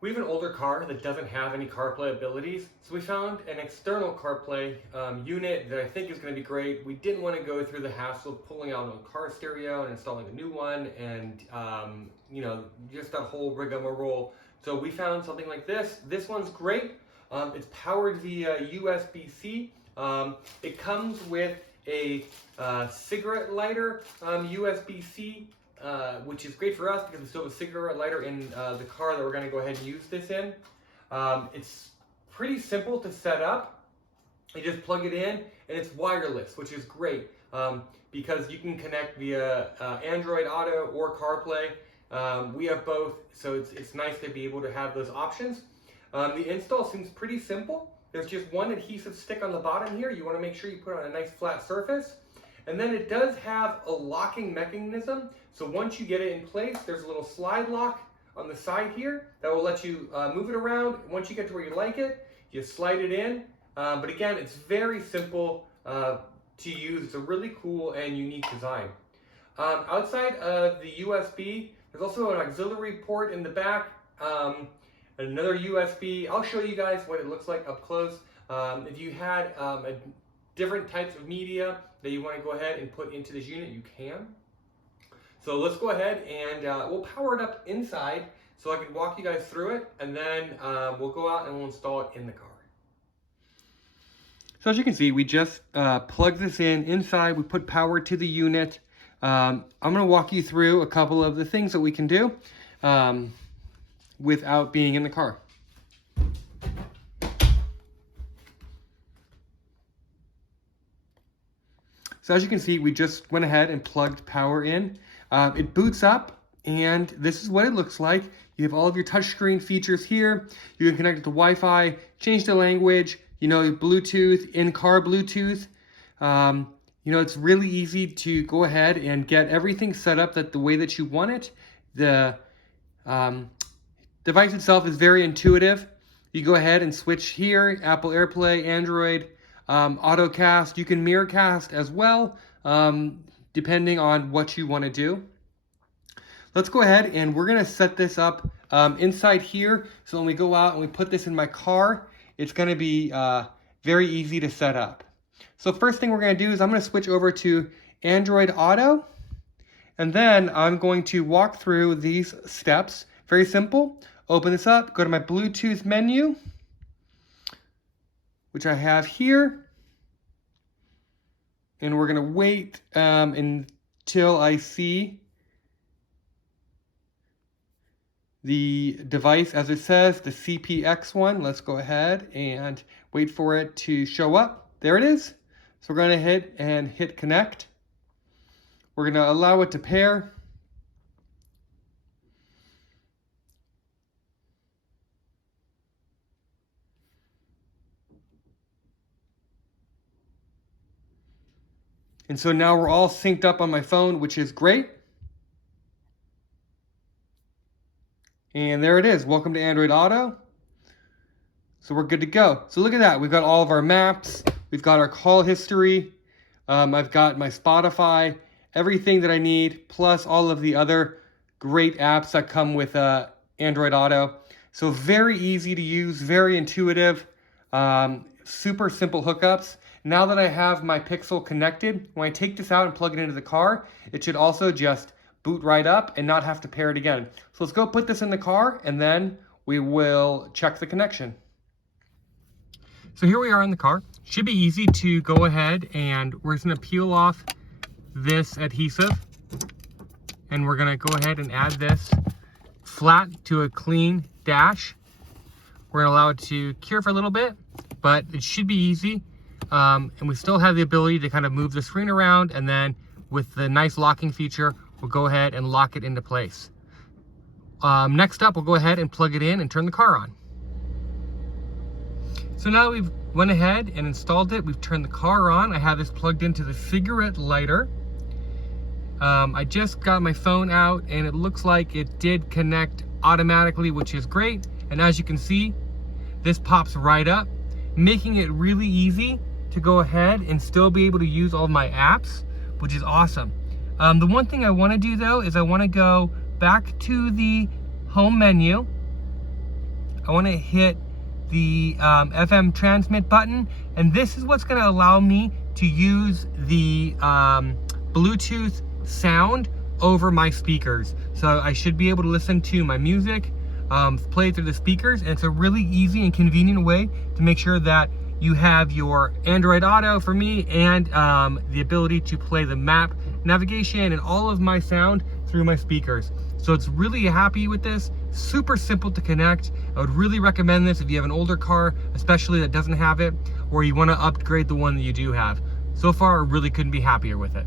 We have an older car that doesn't have any CarPlay abilities, so we found an external CarPlay unit that I think is going to be great. We didn't want to go through the hassle of pulling out a car stereo and installing a new one, and just that whole rigmarole. So we found something like this. This one's great. It's powered via USB-C. It comes with a cigarette lighter USB-C. Which is great for us because we still have a cigarette lighter in the car that we're going to go ahead and use this in. It's pretty simple to set up. You just plug it in, and it's wireless, which is great because you can connect via Android Auto or CarPlay. We have both, so it's nice to be able to have those options. The install seems pretty simple. There's just one adhesive stick on the bottom here. You want to make sure you put it on a nice flat surface. And then it does have a locking mechanism. So once you get it in place, there's a little slide lock on the side here that will let you move it around. Once you get to where you like it, you slide it in. But again, it's very simple to use. It's a really cool and unique design. Outside of the USB, there's also an auxiliary port in the back, another USB. I'll show you guys what it looks like up close. If you had different types of media that you want to go ahead and put into this unit, you can. So let's go ahead and we'll power it up inside so I can walk you guys through it, and then we'll go out and we'll install it in the car. So as you can see, we just plugged this in inside. We put power to the unit. I'm going to walk you through a couple of the things that we can do without being in the car. So as you can see, we just went ahead and plugged power in. It boots up, and this is what it looks like. You have all of your touchscreen features here. You can connect it to Wi-Fi, change the language, Bluetooth, in-car Bluetooth. It's really easy to go ahead and get everything set up the way that you want it. The device itself is very intuitive. You go ahead and switch here, Apple AirPlay, Android, AutoCast. You can mirrorcast as well, depending on what you want to do. Let's go ahead and we're going to set this up inside here. So when we go out and we put this in my car, it's going to be very easy to set up. So first thing we're going to do is I'm going to switch over to Android Auto. And then I'm going to walk through these steps. Very simple. Open this up, go to my Bluetooth menu, which I have here. And we're going to wait until I see the device as it says, the CPX one. Let's go ahead and wait for it to show up. There it is. So we're going to hit connect. We're going to allow it to pair. And so now we're all synced up on my phone, which is great. And there it is. Welcome to Android Auto. So we're good to go. So look at that. We've got all of our maps. We've got our call history. I've got my Spotify, everything that I need, plus all of the other great apps that come with Android Auto. So very easy to use, very intuitive, super simple hookups. Now that I have my Pixel connected, when I take this out and plug it into the car, it should also just boot right up and not have to pair it again. So let's go put this in the car, and then we will check the connection. So here we are in the car. Should be easy to go ahead, and we're just going to peel off this adhesive, and we're going to go ahead and add this flat to a clean dash. We're going to allow it to cure for a little bit, but it should be easy. And we still have the ability to kind of move the screen around, and then with the nice locking feature, we'll go ahead and lock it into place. Next up, we'll go ahead and plug it in and turn the car on. So now we've went ahead and installed it. We've turned the car on. I have this plugged into the cigarette lighter. I just got my phone out, and it looks like it did connect automatically, which is great. And as you can see, this pops right up, making it really easy to go ahead and still be able to use all of my apps, which is awesome. The one thing I want to do though is I want to go back to the home menu, I want to hit the FM transmit button, and this is what's going to allow me to use the Bluetooth sound over my speakers. So I should be able to listen to my music played through the speakers, and it's a really easy and convenient way to make sure that you have your Android Auto for me, and the ability to play the map navigation and all of my sound through my speakers. So it's really happy with this, super simple to connect. I would really recommend this if you have an older car, especially that doesn't have it, or you want to upgrade the one that you do have. So far, I really couldn't be happier with it.